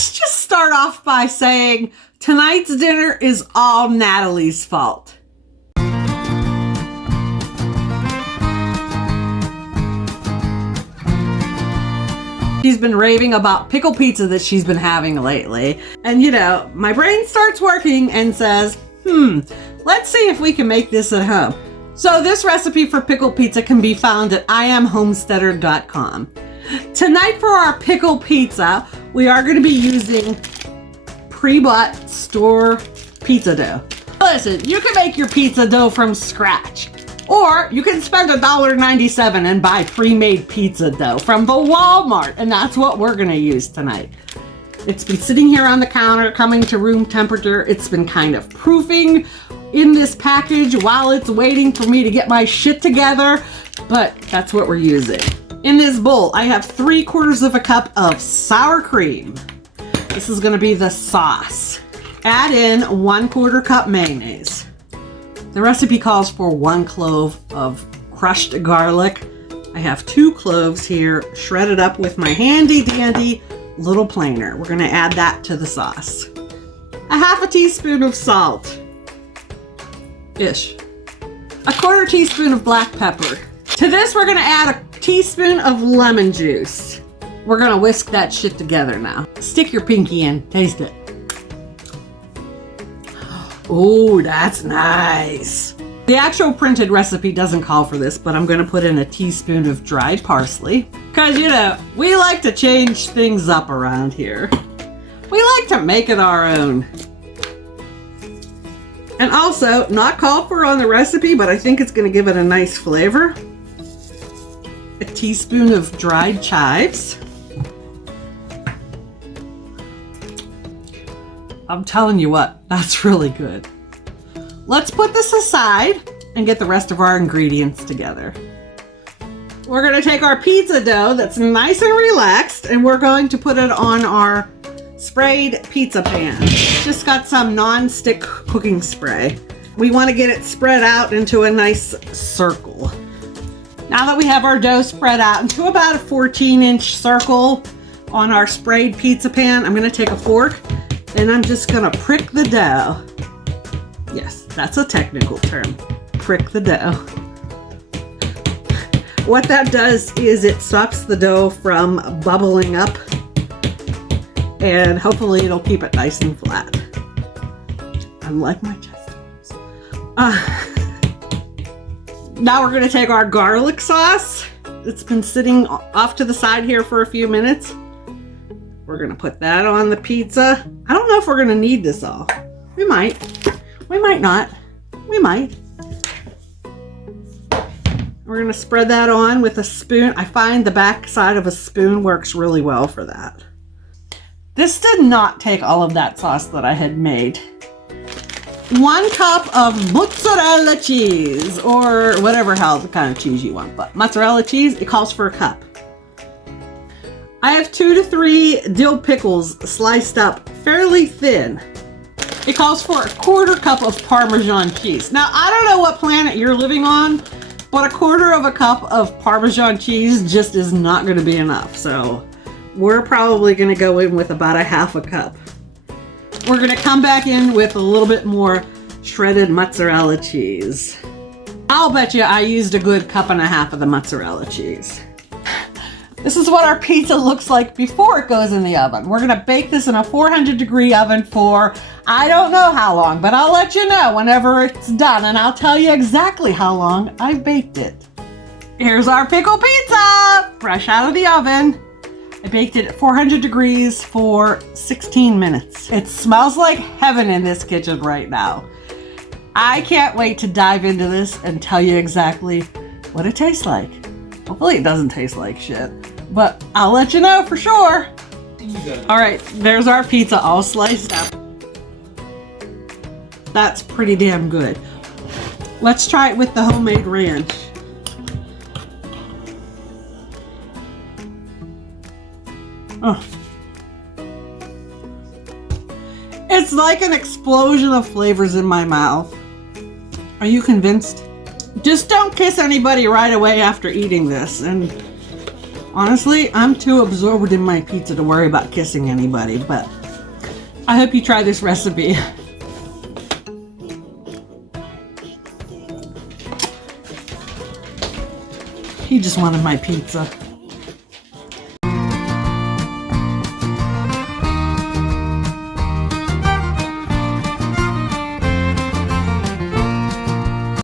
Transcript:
Let's just start off by saying tonight's dinner is all Natalie's fault. She's been raving about pickle pizza that she's been having lately. And you know, my brain starts working and says, let's see if we can make this at home. So this recipe for pickle pizza can be found at iamhomesteader.com. Tonight for our pickle pizza, we are going to be using pre-bought store pizza dough. Listen, you can make your pizza dough from scratch. Or you can spend $1.97 and buy pre-made pizza dough from the Walmart, and that's what we're gonna use tonight. It's been sitting here on the counter, coming to room temperature. It's been kind of proofing in this package while it's waiting for me to get my shit together, but that's what we're using. In this bowl, I have 3/4 of a cup of sour cream. This is gonna be the sauce. Add in 1/4 cup mayonnaise. The recipe calls for 1 clove of crushed garlic. I have 2 cloves here, shredded up with my handy dandy little planer. We're gonna add that to the sauce. A 1/2 teaspoon of salt. Ish. A 1/4 teaspoon of black pepper. To this, we're gonna add a teaspoon of lemon juice. We're gonna whisk that shit together now. Stick your pinky in, taste it. Oh, that's nice. The actual printed recipe doesn't call for this, but I'm gonna put in a teaspoon of dried parsley. Cause you know, we like to change things up around here. We like to make it our own. And also, not called for on the recipe, but I think it's gonna give it a nice flavor. A teaspoon of dried chives. I'm telling you what, that's really good. Let's put this aside and get the rest of our ingredients together. We're gonna take our pizza dough that's nice and relaxed, and we're going to put it on our sprayed pizza pan. Just got some non-stick cooking spray. We wanna get it spread out into a nice circle. Now that we have our dough spread out into about a 14-inch circle on our sprayed pizza pan, I'm gonna take a fork and I'm just gonna prick the dough. Yes, that's a technical term. Prick the dough. What that does is it stops the dough from bubbling up, and hopefully it'll keep it nice and flat. Unlike my chest. Now we're gonna take our garlic sauce. It's been sitting off to the side here for a few minutes. We're gonna put that on the pizza. I don't know if we're gonna need this all. We might not. We might. We're gonna spread that on with a spoon. I find the back side of a spoon works really well for that. This did not take all of that sauce that I had made. 1 cup of mozzarella cheese, or whatever hell the kind of cheese you want, but mozzarella cheese, it calls for a cup. I have 2 to 3 dill pickles sliced up fairly thin. It calls for a 1/4 cup of Parmesan cheese. Now, I don't know what planet you're living on, but a 1/4 of a cup of Parmesan cheese just is not going to be enough. So we're probably going to go in with about a 1/2 cup. We're going to come back in with a little bit more shredded mozzarella cheese. I'll bet you I used a good 1.5 cups of the mozzarella cheese. This is what our pizza looks like before it goes in the oven. We're gonna bake this in a 400-degree oven for, I don't know how long, but I'll let you know whenever it's done, and I'll tell you exactly how long I've baked it. Here's our pickle pizza, fresh out of the oven. I baked it at 400 degrees for 16 minutes. It smells like heaven in this kitchen right now. I can't wait to dive into this and tell you exactly what it tastes like. Hopefully it doesn't taste like shit, but I'll let you know for sure. All right, there's our pizza all sliced up. That's pretty damn good. Let's try it with the homemade ranch. Oh. It's like an explosion of flavors in my mouth. Are you convinced? Just don't kiss anybody right away after eating this, and Honestly, I'm too absorbed in my pizza to worry about kissing anybody, but I hope you try this recipe. He just wanted my pizza.